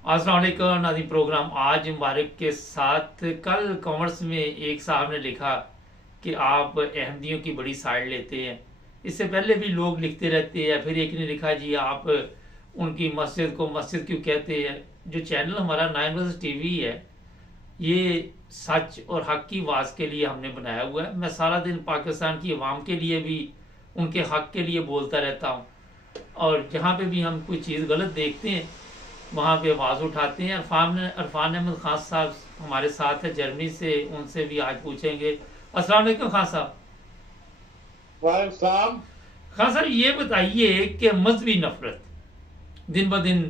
अस्सलाम वालेकुम नाज़रीन। प्रोग्राम आज मुबारक के साथ कल कॉमर्स में एक साहब ने लिखा कि आप अहमदियों की बड़ी साइड लेते हैं। इससे पहले भी लोग लिखते रहते हैं। फिर एक ने लिखा जी आप उनकी मस्जिद को मस्जिद क्यों कहते हैं। जो चैनल हमारा 9 टीवी है ये सच और हक की आवाज़ के लिए हमने बनाया हुआ है। मैं सारा दिन पाकिस्तान की आवाम के लिए भी उनके हक के लिए बोलता रहता हूँ और जहाँ पे भी हम कोई चीज़ गलत देखते हैं वहाँ पे आवाज़ उठाते हैं। अरफान अहमद खान साहब हमारे साथ है जर्मनी से, उनसे भी आज पूछेंगे। अस्सलाम वालेकुम खान साहब। वालेकुम। खान साहब ये बताइए कि मजहबी नफरत दिन ब दिन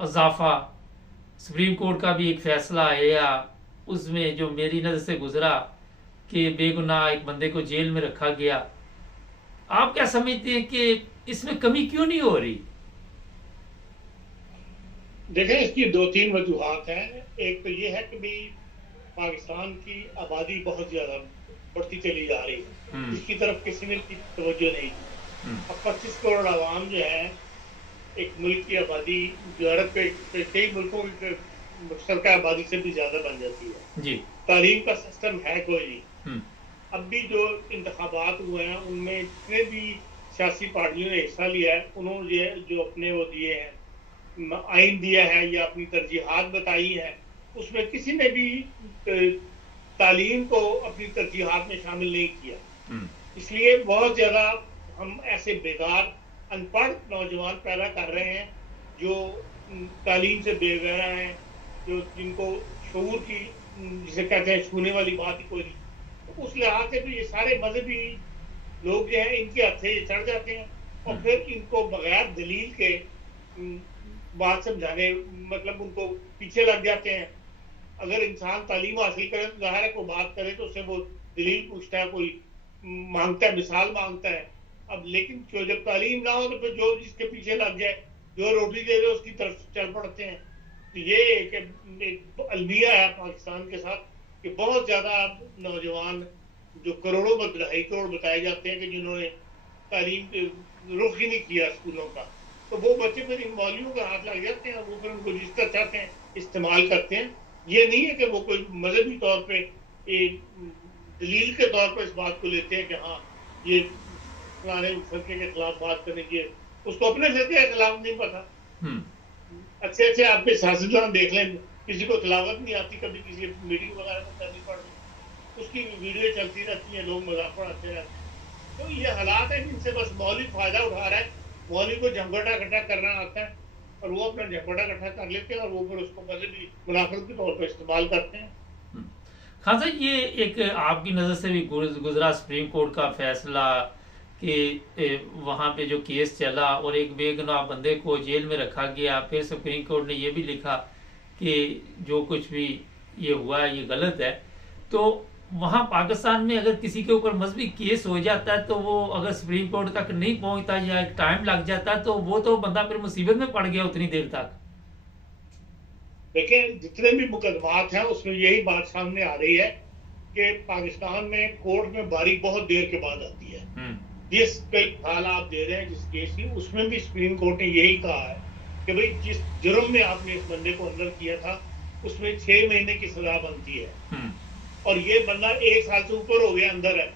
इजाफा, सुप्रीम कोर्ट का भी एक फैसला आया उसमें जो मेरी नज़र से गुजरा कि बेगुनाह एक बंदे को जेल में रखा गया। आप क्या समझते हैं कि इसमें कमी क्यों नहीं हो रही? देखें, इसकी दो तीन वजूहत हैं। एक तो ये है कि भी पाकिस्तान की आबादी बहुत ज्यादा बढ़ती चली जा रही है, इसकी तरफ किसी ने की तवज्जो नहीं की। अब 25 करोड़ आवाम जो है, एक मुल्क की आबादी जो अरब के कई मुल्कों की मुश्तरका आबादी से भी ज्यादा बन जाती है जी। तालीम का सिस्टम है कोई नहीं। हम्म। अब भी जो इंतखाबात हुए हैं उनमें जितने भी सियासी पार्टियों ने हिस्सा लिया है, उन्होंने जो अपने वो दिए हैं, आइन दिया है या अपनी तरजीहात बताई है, उसमें किसी ने भी तालीम को अपनी तरजीहात में शामिल नहीं किया। इसलिए बहुत ज्यादा हम ऐसे बेकार अनपढ़ नौजवान पैदा कर रहे हैं जो तालीम से बेगैर हैं, जो जिनको शऊर की, जिसे कहते हैं, छूने वाली बात ही कोई नहीं। तो उस लिहाज से तो ये सारे मजहबी लोग जो हैं इनके हथे चढ़ जाते हैं और फिर इनको बगैर दलील के बात समझाने, मतलब उनको पीछे लग जाते हैं। अगर इंसान तालीम हासिल करे तो जाहिर है कोई बात करे तो उससे वो दलील पूछता है, कोई मांगता है, मिसाल मांगता है। अब लेकिन जब तालीम ना हो तो फिर जो जिसके पीछे लग जाए, जो रोटी दे दे उसकी तरफ चल पड़ते हैं। तो ये एक अलमिया है पाकिस्तान के साथ कि बहुत ज्यादा नौजवान जो करोड़ों 2.5 करोड़ बताए जाते हैं कि जिन्होंने तालीम रुख ही नहीं किया स्कूलों का, तो वो बच्चे फिर इन मौलवियों का हाथ लग जाते हैं। वो फिर उनको जिस तरह चाहते हैं इस्तेमाल करते हैं। ये नहीं है कि वो कोई मजहबी तौर पे एक दलील के तौर पर इस बात को लेते हैं कि हाँ ये पुराने फरके के खिलाफ बात करने की, उसको अपने फरके के खिलाफ नहीं पता। अच्छे अच्छे आपके सियासतदान देख लें, किसी को खिलाफत नहीं आती, कभी किसी मीटिंग वगैरह में करनी पड़ती, उसकी वीडियो चलती रहती है, लोग मजाक उड़ाते रहते हैं। तो ये हालात है जिनसे बस मौलवी फायदा उठा रहा है। मौलवी को झंगटा इकट्ठा करना आता है और वो अपना झंगटा इकट्ठा कर लेते हैं और वो फिर उसको मजहबी मुनाफरत के तौर पर इस्तेमाल करते हैं। खान साहब, ये एक आपकी नज़र से भी गुजरा सुप्रीम कोर्ट का फैसला कि वहाँ पे जो केस चला और एक बेगुनाह बंदे को जेल में रखा गया। फिर सुप्रीम कोर्ट ने ये भी लिखा कि जो कुछ भी ये हुआ है ये गलत है। तो वहाँ पाकिस्तान में अगर किसी के ऊपर मजहबी केस हो जाता है तो वो अगर सुप्रीम कोर्ट तक नहीं पहुंचता या टाइम लग जाता है तो वो तो बंदा फिर मुसीबत में पड़ गया उतनी देर तक। देखिए, जितने भी मुकदमात हैं उसमें यही बात सामने आ रही है कि पाकिस्तान में कोर्ट में बारी बहुत देर के बाद आती है। जिस हाल आप दे रहे हैं जिस केस की, उसमें भी सुप्रीम कोर्ट ने यही कहा है कि भाई जिस जुर्म में आपने इस बंदे को अंदर किया था उसमें 6 महीने की सजा बनती है और ये बंदा 1 साल से ऊपर हो गया अंदर है।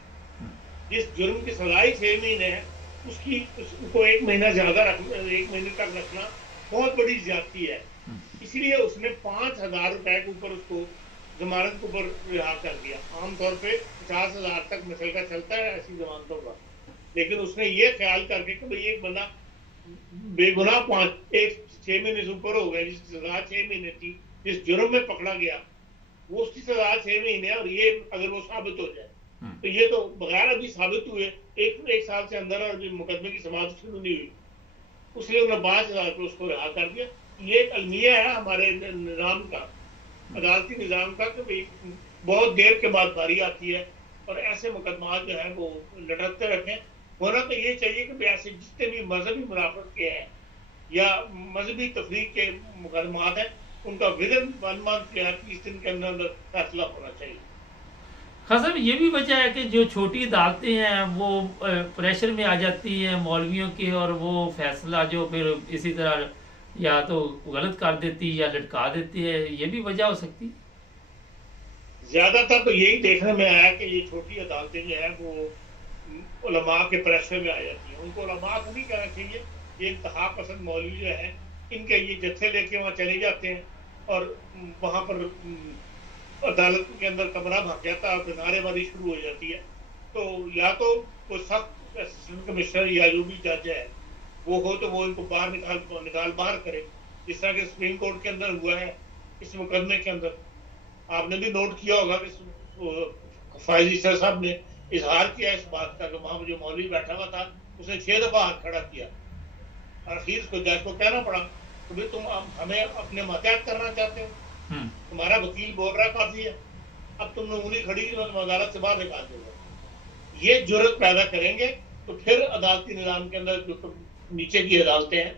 जिस जुर्म की सजा ही 6 महीने है उसको 1 महीना ज्यादा रखना, 1 महीने तक रखना बहुत बड़ी ज्यादती है। इसीलिए उसने 5,000 रुपए के ऊपर उसको जमानत के ऊपर रिहा कर दिया। आमतौर पे 50,000 तक मसला चलता है ऐसी जमानतों का, लेकिन उसने ये ख्याल करके कि भाई एक बंदा बेगुनाह 6 महीने से ऊपर हो गया, जिसकी सजा 6 महीने थी, जिस जुर्म में पकड़ा गया वो उसकी सजा 6 महीने और ये अगर वो साबित हो जाए तो ये तो बगैर अभी साबित हुए एक साल से अंदर और मुकदमे की समाप्त शुरू नहीं हुई, उसने उन्हें 5,000 रुपये उसको रिहा कर दिया। ये एक अलमिया है हमारे निज़ाम का, अदालती निज़ाम का, कि भाई बहुत देर के बाद बारी आती है और ऐसे मुकदमा जो है वो लटकते रखें। होना तो ये चाहिए कि ऐसे जितने भी मजहबी मुनाफरत के हैं या मजहबी तफरीक के मुकदमात हैं उनका विदिन 1 मंथ या 30 दिन के अंदर फैसला होना चाहिए। खान साहब, ये भी वजह है कि जो छोटी अदालतें हैं वो प्रेशर में आ जाती हैं मौलवियों के और वो फैसला जो फिर इसी तरह या तो गलत कर देती या लटका देती है, ये भी वजह हो सकती है। ज्यादातर तो यही देखने में आया कि ये छोटी अदालतें जो है वो उलमा के प्रेशर में आ जाती है। उनको उलमा को नहीं कहना चाहिए, ये इंतहा पसंद मौलवी जो है इनके ये जत्थे लेके वहाँ चले जाते हैं और वहाँ पर अदालत के अंदर कमरा भर जाता है और नारेबाजी शुरू हो जाती है। तो या तो कोई सख्त असिस्टेंट कमिश्नर या जो भी जज है वो हो तो वो इनको बाहर निकाल बाहर करे, जिस तरह के सुप्रीम कोर्ट के अंदर हुआ है इस मुकदमे के अंदर। आपने भी नोट किया होगा कि फायजी सर साहब ने इजहार किया इस बात का कि वहां जो मौलवी बैठा हुआ था उसने 6 दफा हाथ खड़ा किया और आखिर उसको जज को कहना पड़ा तो भाई तुम हमें अपने मतहत करना चाहते हो, तुम्हारा वकील बोल रहा काफी है, अब तुमने उंगली खड़ी की तो तुम अदालत से बाहर निकाल दोगे। ये जरूरत पैदा करेंगे तो फिर अदालती निजाम के अंदर जो नीचे की अदालतें हैं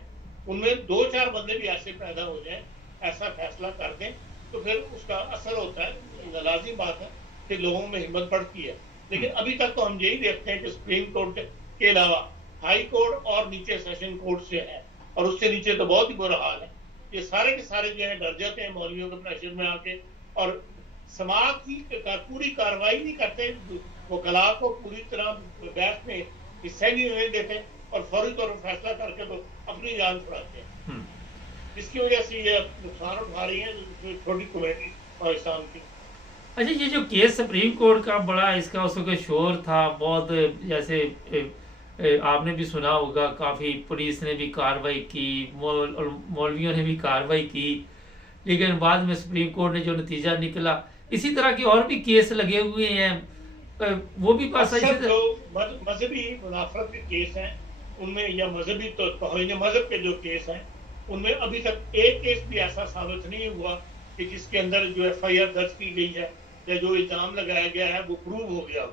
उनमें 2-4 बंदे भी ऐसे पैदा हो जाए, ऐसा फैसला कर दें तो फिर उसका असर होता है। लाजिम बात है कि लोगों में हिम्मत बढ़ती है। लेकिन अभी तक तो हम यही देखते हैं कि सुप्रीम कोर्ट के अलावा हाई कोर्ट और नीचे सेशन कोर्ट से है और उससे नीचे तो बहुत ही बुरा हाल है। ये सारे के सारे जो है डर जाते हैं मौलवियों के प्रेशर में आके और समाज की पूरी कार्रवाई नहीं करते, वकला को पूरी तरह बहस में हिस्सा नहीं देते और फौरी तौर पर फैसला करके तो अपनी जान छुड़ाते हैं, जिसकी वजह से ये नुकसान उठा रही है छोटी कम्युनिटी पाकिस्तान की। अच्छा, ये जो केस सुप्रीम कोर्ट का बड़ा इसका उसका शोर था बहुत, जैसे आपने भी सुना होगा, काफ़ी पुलिस ने भी कार्रवाई की, मौलवियों ने भी कार्रवाई की, लेकिन बाद में सुप्रीम कोर्ट ने जो नतीजा निकला, इसी तरह के और भी केस लगे हुए हैं, वो भी पास जो मजहबी मुनाफरत के केस हैं उनमें या मजहबी मजहब के जो केस हैं उनमें अभी तक एक केस भी ऐसा साबित नहीं हुआ कि जिसके अंदर जो FIR दर्ज की गई है या जो इल्जाम लगाया गया है वो प्रूव हो गया।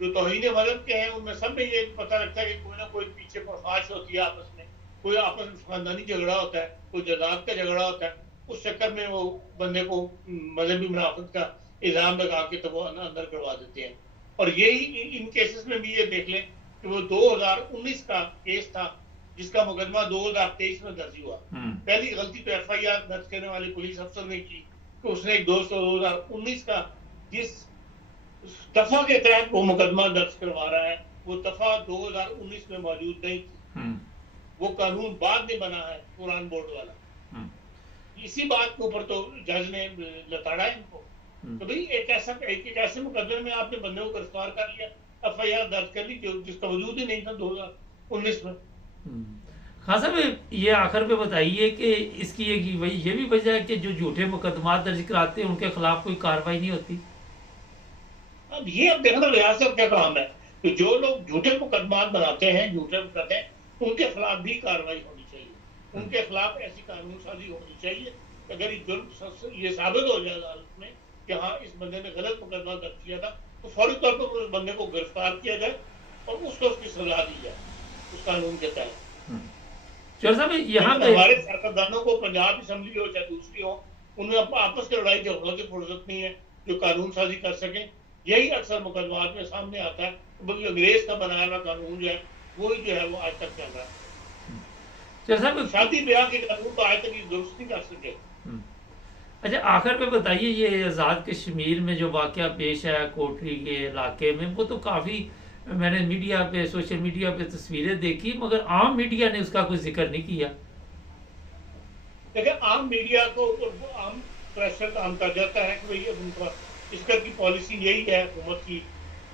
जो तौहीन मजहब के हैं उनमें सब में ये पता लगता है कि कोई ना कोई पीछे परखाश होती है, आपस में कोई आपस में खानदानी झगड़ा होता है, कोई जायदाद का झगड़ा होता है, उस चक्कर में वो बंदे को मजहबी मुनाफत का इल्जाम लगा के तो वो अंदर करवा देते हैं। और यही इन केसेस में भी ये देख लें कि वो 2019 का केस था जिसका मुकदमा 2023 में दर्ज हुआ। पहली गलती तो FIR दर्ज करने वाली पुलिस अफसर ने की कि उसने एक 2019 का जिस दफा के तहत वो मुकदमा दर्ज करवा रहा है वो दफा 2019 में मौजूद नहीं थी, वो कानून बाद में बना है कुरान बोर्ड वाला। इसी बात के ऊपर तो जज ने लताड़ा है इनको। तो भाई एक ऐसे मुकदमे में आपने बंदे को गिरफ्तार कर लिया, FIR दर्ज कर ली जिसका वजूद ही नहीं था 2019 में। खान साहब, ये आखिर में बताइए कि इसकी ये भी वजह है कि जो झूठे मुकदमा दर्ज कराते हैं उनके खिलाफ कोई कार्रवाई नहीं होती। अब ये अब देखना रियासत का काम है कि जो लोग झूठे मुकदमा बनाते हैं, झूठे करते हैं, उनके खिलाफ भी कार्रवाई होनी चाहिए, उनके खिलाफ ऐसी कानून साजी होनी चाहिए। अगर ये साबित हो जाए अदालत में कि हाँ इस बंदे ने गलत मुकदमा दर्ज किया था तो फौरी तौर पर उस बंदे को गिरफ्तार किया जाए और उसको उसकी सजा दी जाए उस कानून के तहत। यहाँ हमारे सियासतदानों को पंजाब असेंबली हो चाहे दूसरी हो उनमें आपस के लड़ाई झगड़ों की फुर्सत नहीं है जो कानून साजी कर सके। यही अक्सर मुकदमात में सामने आता है, बल्कि अंग्रेज का बनाया हुआ कानून जो है वही जो है वो आज तक चल रहा है। शादी ब्याह के कानून तो आज तक दुरुस्त नहीं कर सके। अच्छा, आखिर में बताइए, ये आज़ाद कश्मीर में जो वाकया पेश आया कोटरी के इलाके में, वो तो काफ़ी मैंने मीडिया पे, सोशल मीडिया पे तस्वीरें देखी, मगर आम मीडिया ने उसका कोई जिक्र नहीं किया। देखिए, आम मीडिया को आम प्रेशर काम कर जाता है कि भाई उनका इस तरह की पॉलिसी यही है हुकूमत की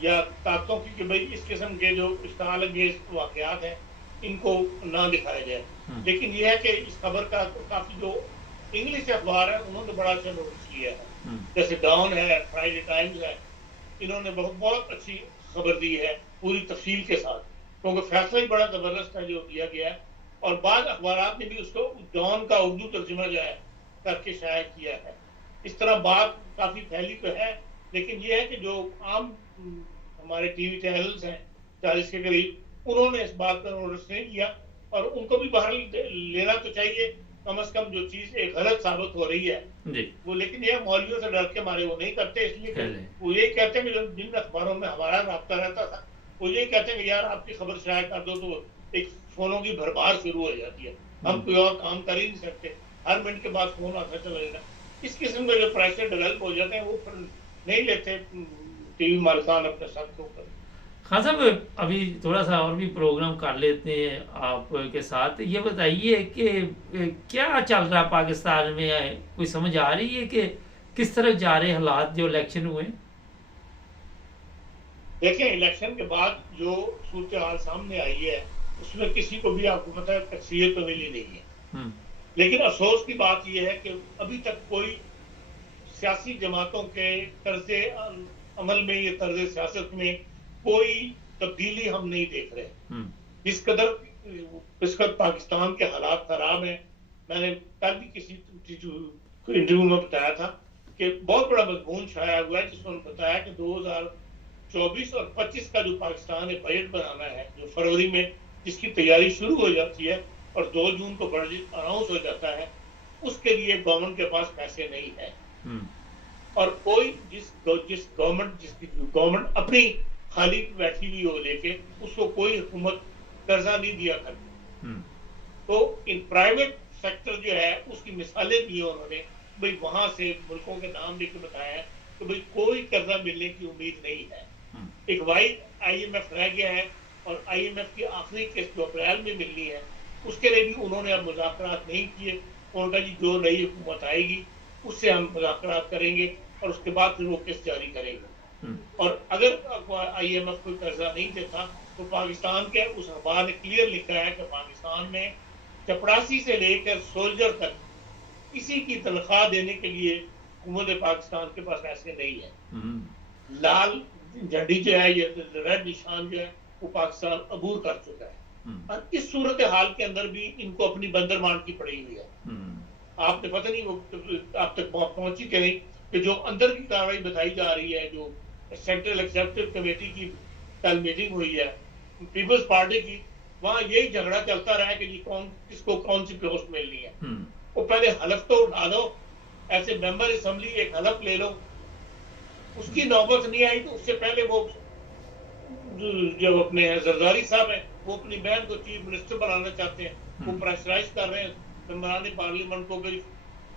या ताकतों की कि भाई इस किस्म के जो इश्तहाल अंगेज वाकयात हैं इनको ना दिखाया जाए। लेकिन यह है कि इस खबर का काफी जो इंग्लिश अखबार है उन्होंने बड़ा अच्छा नोटिस किया है, जैसे डॉन है, फ्राइडे टाइम्स है, इन्होंने बहुत अच्छी खबर दी है पूरी तफसील के साथ, क्योंकि फैसला ही बड़ा जबरदस्त है जो दिया गया है। और बाद अखबार ने भी उसको डॉन का उर्दू तर्जुमा जो है करके शाया किया है। इस तरह बात काफी फैली तो है, लेकिन ये है कि जो आम हमारे टीवी चैनल्स हैं 40 के करीब, उन्होंने इस बात का नोटिस नहीं किया और उनको भी बाहर लेना तो चाहिए कम से कम जो चीज एक गलत साबित हो रही है वो। लेकिन ये मौलवियों से डर के मारे वो नहीं करते, इसलिए वो ये कहते हैं कि जिन अखबारों में हमारा राब्ता रहता था वो ये कहते हैं कि यार आपकी खबर शाया कर दो तो एक फोनों की भरमार शुरू हो जाती है। हम कोई और काम कर ही नहीं सकते, हर मिनट के बाद फोन आता चलेगा। इस किस्म के जो प्रेशर डेवलप हो जाते हैं वो फिर नहीं लेते टीवी मालिकान अपने साथ के ऊपर। खान साहब, अभी थोड़ा सा और भी प्रोग्राम कर लेते हैं आपके साथ। ये बताइए कि क्या चल रहा पाकिस्तान में, कोई समझ आ रही है कि किस तरफ जा रहे हालात जो इलेक्शन हुए? देखिए, इलेक्शन के बाद जो सूरत हाल सामने आई है उसमें किसी को भी आपको पता है तकसीर तो मिली नहीं है। लेकिन अफसोस की बात यह है कि अभी तक कोई सियासी जमातों के तर्ज अमल में, ये तर्ज सियासत में कोई तब्दीली हम नहीं देख रहे। इस कदर पाकिस्तान के हालात खराब हैं। मैंने कल भी किसी इंटरव्यू में बताया था कि बहुत बड़ा मजमून छाया हुआ है जिसमें बताया कि 2024 और 25 का जो पाकिस्तान ने बजट बनाना है, जो फरवरी में जिसकी तैयारी शुरू हो जाती है और 2 जून को बजट अनाउंस हो जाता है, उसके लिए गवर्नमेंट के पास पैसे नहीं है। और कोई जिसकी गवर्नमेंट अपनी खाली बैठी हुई हो लेके, उसको कोई हुकूमत कर्जा नहीं दिया करती। तो इन प्राइवेट सेक्टर जो है उसकी मिसालें दी है उन्होंने, भाई वहां से मुल्कों के नाम लेके बताया है तो भाई कोई कर्जा मिलने की उम्मीद नहीं है। एक वाइड IMF रह गया है और IMF की आखिरी किस्त जो अप्रैल में मिलनी है उसके लिए भी उन्होंने अब मुज़ाकरात नहीं किए। उन्होंने कहा जी जो नई हुकूमत आएगी उससे हम मुज़ाकरात करेंगे और उसके बाद फिर वो किस्त जारी करेंगे। और अगर IMF कोई कर्जा नहीं देता तो पाकिस्तान के उस अखबार ने क्लियर लिखा है कि पाकिस्तान में चपरासी से लेकर सोल्जर तक किसी की तनख्वाह देने के लिए हुकूमत पाकिस्तान के पास पैसे नहीं है। लाल झंडी जो है, ये रेड निशान जो है, वो पाकिस्तान अबूर कर चुका है। और इस सूरत हाल के अंदर भी इनको अपनी बंदर मान की पड़ी हुई है। आपने पता नहीं वो आप तक पहुंची कि नहीं कि जो अंदर की कार्रवाई बताई जा रही है, जो सेंट्रल एग्जीक्यूटिव कमेटी की कल मीटिंग हुई है पीपल्स पार्टी की, वहां यही झगड़ा चलता रहा कि जी किसको कौन सी पोस्ट मिलनी है। वो पहले हलफ तो उठा दो, ऐसे मेंबर असेंबली एक हलफ ले लो। उसकी नौबत नहीं आई तो उससे पहले वो जो अपने जरदारी साहब है वो अपनी बहन को चीफ मिनिस्टर बनाना चाहते हैं, वो प्रेशराइज कर रहे हैं मेंबरान पार्लियामेंट को भी।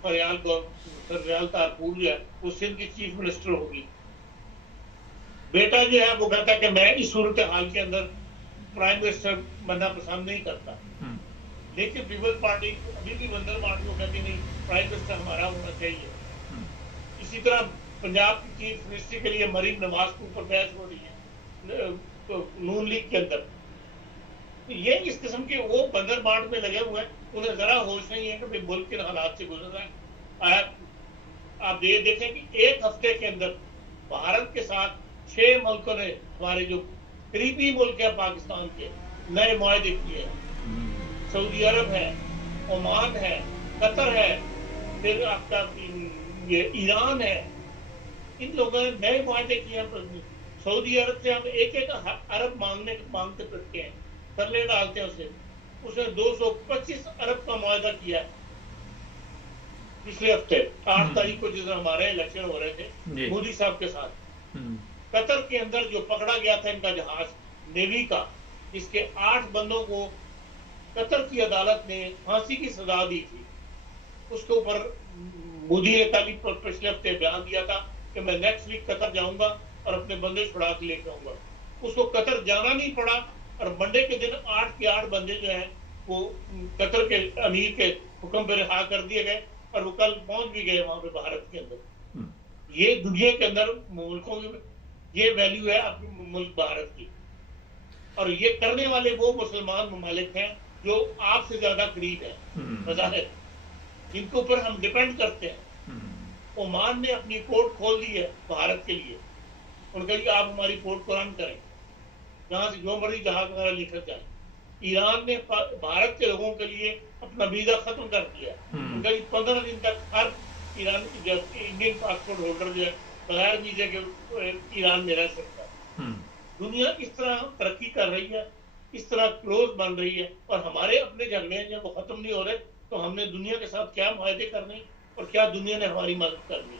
फरियाल तारपुर जो है वो सिंध की चीफ मिनिस्टर होगी। बेटा जो है वो कहता है कि मैं इस सूरत हाल के अंदर प्राइम मिनिस्टर बनना पसंद नहीं करता। लेकिन पीपल्स पार्टी अभी भी बंदर मान को कहती नहीं, प्राइम मिनिस्टर हमारा होना चाहिए। इसी तरह पंजाब की चीफ मिनिस्टर के लिए मरीम नवाज के ऊपर बहस हो रही है नून लीग के अंदर। ये इस किस्म के वो बंदर बांट में लगे हुए हैं, उन्हें जरा होश नहीं है कि भाई मुल्क के हालात से गुजर रहा है। आप ये देखें कि एक हफ्ते के अंदर भारत के साथ 6 मुल्कों ने, हमारे जो करीबी मुल्क है पाकिस्तान के, नए मुआहदे किए हैं। सऊदी अरब है, ओमान है, कतर है, फिर आपका ये ईरान है। इन लोगों ने नए मुआहदे किए हैं। सऊदी अरब से हम एक अरब मांगते फिरते हैं, तरले डालते हैं उसने 225 अरब का मुआहदा किया पिछले हफ्ते 8 तारीख को, जिस दिन हमारे इलेक्शन हो रहे थे मोदी साहब के साथ। कतर के अंदर जो पकड़ा गया था इनका जहाज नेवी का, इसके 8 बंदों को कतर की अदालत ने फांसी की सजा दी थी। उसके ऊपर मोदी ने कल पिछले हफ्ते बयान दिया था कि मैं नेक्स्ट वीक कतर जाऊंगा और अपने बंदे छुड़ा के लेके आऊंगा। उसको कतर जाना नहीं पड़ा और मंडे के दिन 8 के 8 बंदे जो हैं वो कतर के अमीर के हुक्म पर रिहा कर दिए गए और वो कल पहुंच भी गए वहां पे भारत के अंदर। ये दुनिया के अंदर मुल्कों की ये वैल्यू है अपने मुल्क भारत की। और ये करने वाले वो मुसलमान ममालिक हैं जो आपसे ज्यादा करीब है बज़ाहिर, जिनके ऊपर हम डिपेंड करते हैं। ओमान ने अपनी पोर्ट खोल दी है भारत के लिए। उनका कि आप हमारी पोर्ट को रन करें, जहां से जो मर्जी जहाज वगैरह लेकर जाए। ईरान ने भारत के लोगों के लिए अपना वीजा खत्म कर दिया। उनका 15 दिन तक हर ईरान इंडियन पासपोर्ट होल्डर जो है बगैर वीजे के ईरान में रह सकता है। दुनिया इस तरह तरक्की कर रही है, इस तरह क्लोज बन रही है, और हमारे अपने झगड़े जब वो खत्म नहीं हो रहे तो हमने दुनिया के साथ क्या मुआहदे करने और क्या दुनिया ने हमारी मदद करनी।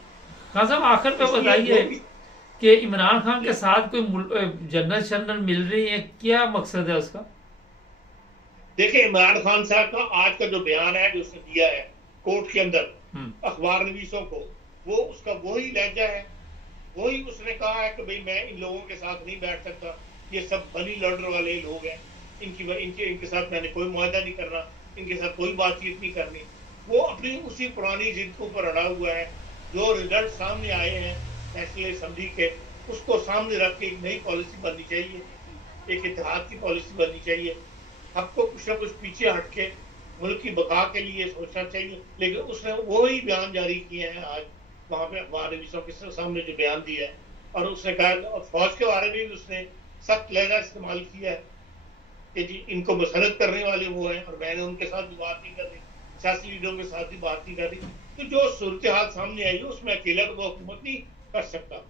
खान साहब, आखिर पे बताइए कि इमरान खान के साथ कोई जन्नत शन्नत मिल रही है, क्या मकसद है उसका? देखिए इमरान खान साहब का आज का जो बयान है जो उसने दिया है कोर्ट के अंदर अखबार नवीसों को, वो उसका वही लहजा है, वही उसने कहा है कि भाई मैं इन लोगों के साथ नहीं बैठ सकता, ये सब मनी लॉन्डर वाले लोग हैं, इनके साथ मैंने कोई मुआहदा नहीं करना, इनके साथ कोई बातचीत नहीं करनी। वो अपनी उसी पुरानी जिद के ऊपर अड़ा हुआ है। जो रिजल्ट सामने आए हैं नेशनल असेंबली के, उसको सामने रख के एक नई पॉलिसी बननी चाहिए, एक इत्तेहाद की पॉलिसी बननी चाहिए। आपको कुछ ना कुछ पीछे हट के मुल्क की बका के लिए सोचना चाहिए। लेकिन उसने वही बयान जारी किए हैं आज वहां पे अखबार नवीसों के सामने जो बयान दिया है, और उसने कहा फौज के बारे में भी उसने सख्त लहजा इस्तेमाल किया है कि जी इनको मुसरत करने वाले वो हैं और मैंने उनके साथ भी बात नहीं कर रही, सियासी लीडरों के साथ भी बात नहीं कर रही। तो जो सूरत हाल सामने आई है उसमें अकेला तो वो हुकूमत नहीं कर सकता,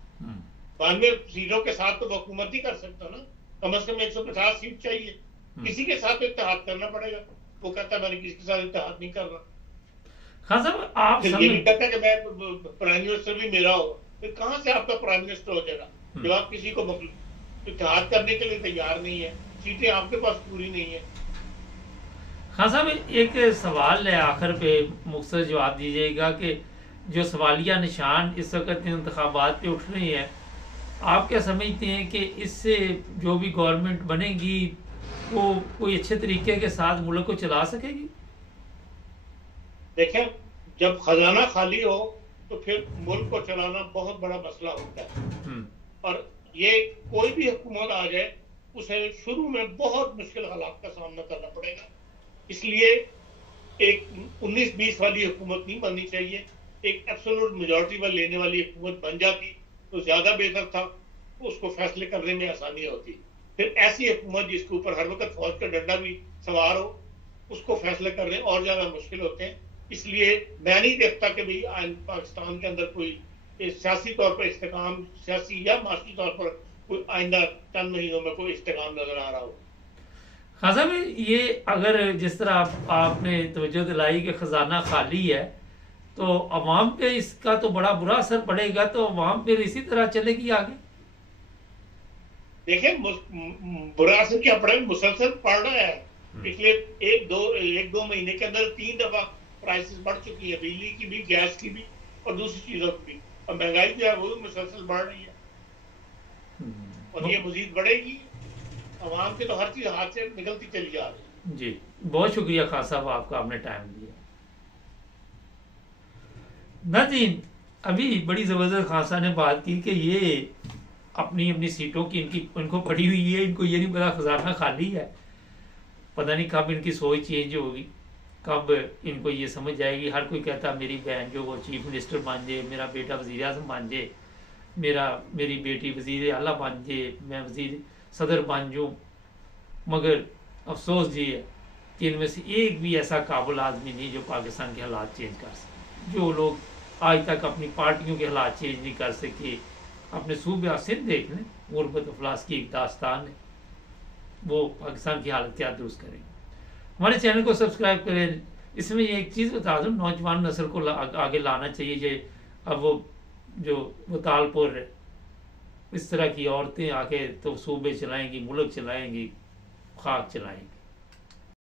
92 सीटों के साथ तो वो हुकूमत नहीं कर सकता ना, कम से कम 150 सीट चाहिए। किसी के साथ इत्तेहाद करना पड़ेगा। वो कहता है मैंने किसी के साथ इत्तेहाद नहीं करना। खान साहब आप ये नहीं कहता कि मैं प्राइम मिनिस्टर भी मेरा हो, फिर कहां से आपका प्राइम मिनिस्टर हो जाएगा जब आप किसी को इत्तेहाद करने के लिए तैयार नहीं है, सीटें आपके पास पूरी नहीं है। खान साहब एक सवाल है आखिर पे, मुख्तसर जवाब दीजिएगा कि जो सवालिया निशान इस वक्त इंतखाबात पे उठ रहे हैं, आप क्या समझते हैं कि इससे जो भी गवर्नमेंट बनेगी वो कोई अच्छे तरीके के साथ मुल्क को चला सकेगी? देखें, जब खजाना खाली हो तो फिर मुल्क को चलाना बहुत बड़ा मसला होता है। और ये कोई भी हुकूमत आ जाए उसे शुरू में बहुत मुश्किल हालात का सामना करना पड़ेगा। इसलिए एक 19-20 वाली हुकूमत नहीं बननी चाहिए। एक एब्सोल्यूट मेजॉरिटी पर लेने वाली हुकूमत बन जाती तो ज्यादा बेहतर था, उसको फैसले करने में आसानी होती। फिर ऐसी हुकूमत जिसके ऊपर हर वक्त फौज का डंडा भी सवार हो, उसको फैसले करने और ज्यादा मुश्किल होते हैं। इसलिए मैं नहीं देखता कि भाई पाकिस्तान के अंदर कोई सियासी तौर पर इस्तेकाम, सियासी या माशी तौर पर कोई आइंदा चंद महीनों में कोई इस्तेकाम नजर आ रहा हो। हाँ साहब, ये अगर जिस तरह आपने तवज्जो दिलाई कि खजाना खाली है तो अवाम पे इसका तो बड़ा बुरा असर पड़ेगा, तो अवाम फिर इसी तरह चलेगी आगे? देखिए, बुरा असर क्या पड़ेगा, मुसलसल पड़ रहा है। पिछले एक दो महीने के अंदर 3 दफा प्राइसेस बढ़ चुकी है, बिजली की भी, गैस की भी और दूसरी चीजों की भी। और महंगाई जो है वो भी मुसलसल बढ़ रही है और ये मजीद बढ़ेगी। अवाम के तो हर चीज हाथ से निकलती चली जा रही है। जी, बहुत शुक्रिया खान साहब, आपका आपने टाइम दिया। नाज़रीन, अभी बड़ी जबरदस्त खान साहब ने बात की कि ये अपनी अपनी सीटों की इनको पड़ी हुई है, इनको ये नहीं पता खजाना खाली है। पता नहीं कब इनकी सोच चेंज होगी, कब इनको ये समझ आएगी। हर कोई कहता मेरी बहन जो वो चीफ मिनिस्टर बन जाए, मेरा बेटा वज़ीर आज़म बन जाए, मेरी बेटी वज़ीर आला बन जाए, मैं वज़ीर सदर बन जाऊँ। मगर अफसोस ये है कि इनमें से एक भी ऐसा काबुल आदमी नहीं जो पाकिस्तान के हालात चेंज कर सके। जो लोग आज तक अपनी पार्टियों के हालात चेंज नहीं कर सके, अपने सूबे सिंध देख लें, गुरबत अफलास की एक दास्तान है, वो पाकिस्तान की हालत क्या दुरुस्त करेंगे। हमारे चैनल को सब्सक्राइब करें। इसमें ये एक चीज़ बता दूँ, नौजवान नस्ल को आगे लाना चाहिए। ये अब वो तालपुर है, इस तरह की औरतें आके तो सूबे चलाएंगी, मुल्क चलाएंगी, खाक चलाएंगी।